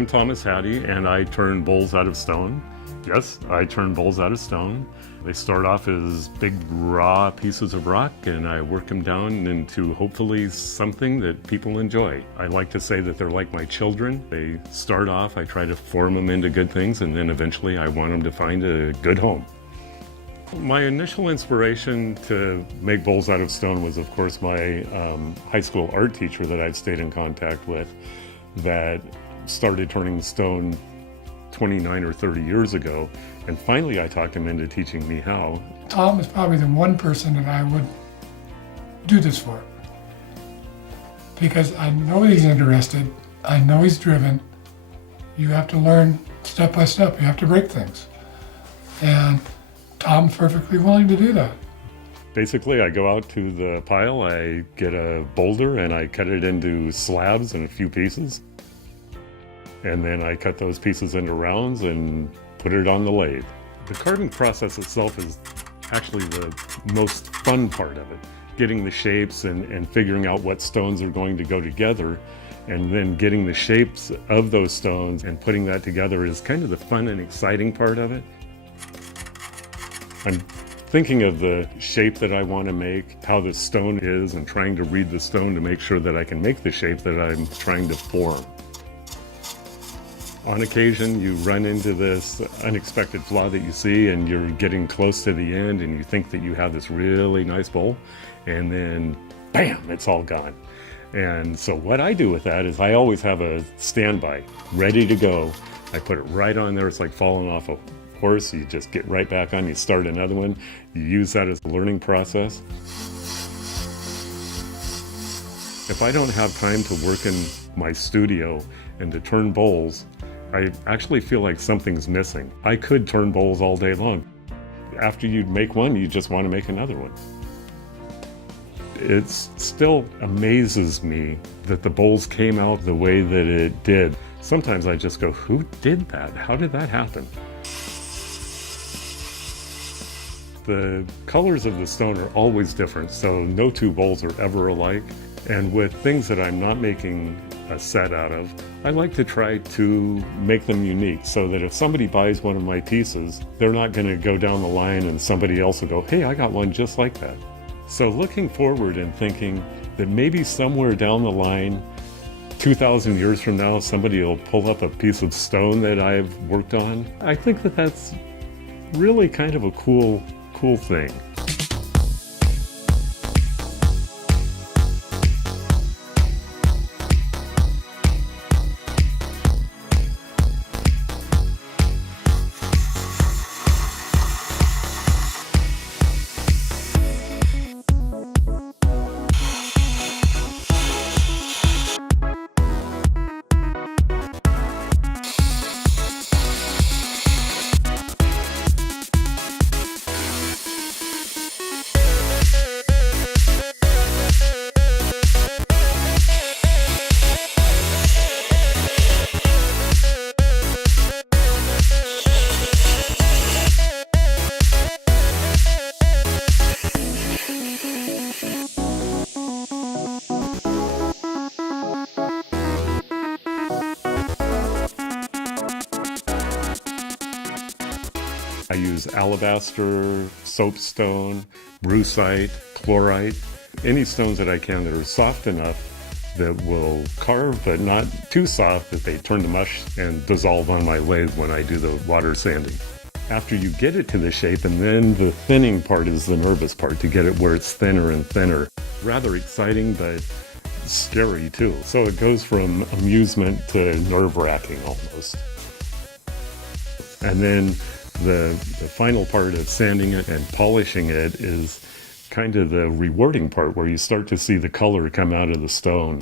I'm Thomas Haddy, and I turn bowls out of stone. Yes, I turn bowls out of stone. They start off as big raw pieces of rock, and I work them down into hopefully something that people enjoy. I like to say that they're like my children. They start off, I try to form them into good things, and then eventually I want them to find a good home. My initial inspiration to make bowls out of stone was, of course, my high school art teacher that I've stayed in contact with that started turning stone 29 or 30 years ago. And finally, I talked him into teaching me how. Tom is probably the one person that I would do this for. Because I know he's interested. I know he's driven. You have to learn step by step. You have to break things. And Tom's perfectly willing to do that. Basically, I go out to the pile, I get a boulder, and I cut it into slabs and a few pieces. And then I cut those pieces into rounds and put it on the lathe. The carving process itself is actually the most fun part of it. Getting the shapes and figuring out what stones are going to go together, and then getting the shapes of those stones and putting that together is kind of the fun and exciting part of it. I'm thinking of the shape that I want to make, how the stone is, and trying to read the stone to make sure that I can make the shape that I'm trying to form. On occasion, you run into this unexpected flaw that you see, and you're getting close to the end, and you think that you have this really nice bowl, and then bam, it's all gone. And so what I do with that is I always have a standby ready to go. I put it right on there. It's like falling off a horse. You just get right back on, you start another one. You use that as a learning process. If I don't have time to work in my studio and to turn bowls, I actually feel like something's missing. I could turn bowls all day long. After you make one, you just want to make another one. It still amazes me that the bowls came out the way that it did. Sometimes I just go, who did that? How did that happen? The colors of the stone are always different, so no two bowls are ever alike. And with things that I'm not making a set out of, I like to try to make them unique so that if somebody buys one of my pieces, they're not going to go down the line and somebody else will go, hey, I got one just like that. So looking forward and thinking that maybe somewhere down the line, 2,000 years from now, somebody will pull up a piece of stone that I've worked on. I think that that's really kind of a cool thing. I use alabaster, soapstone, brucite, chlorite, any stones that I can that are soft enough that will carve, but not too soft that they turn to mush and dissolve on my lathe when I do the water sanding. After you get it to the shape, and then the thinning part is the nervous part, to get it where it's thinner and thinner. Rather exciting, but scary too. So it goes from amusement to nerve-wracking almost. And then the final part of sanding it and polishing it is kind of the rewarding part, where you start to see the color come out of the stone.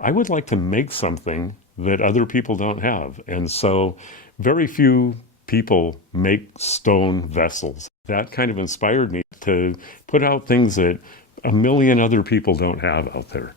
I would like to make something that other people don't have. And so very few people make stone vessels. That kind of inspired me to put out things that a million other people don't have out there.